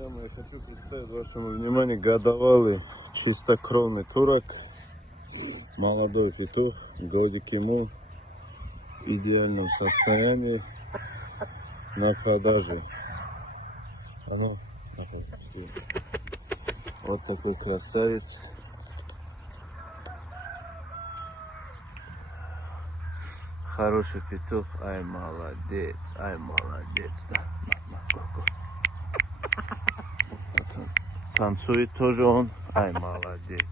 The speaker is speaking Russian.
Друзья мои, хочу представить вашему вниманию годовалый чистокровный турок, молодой петух, годик ему, в идеальном состоянии, на продаже. Вот такой красавец. Хороший петух, ай молодец, да. Танцует тоже он, ай молодец.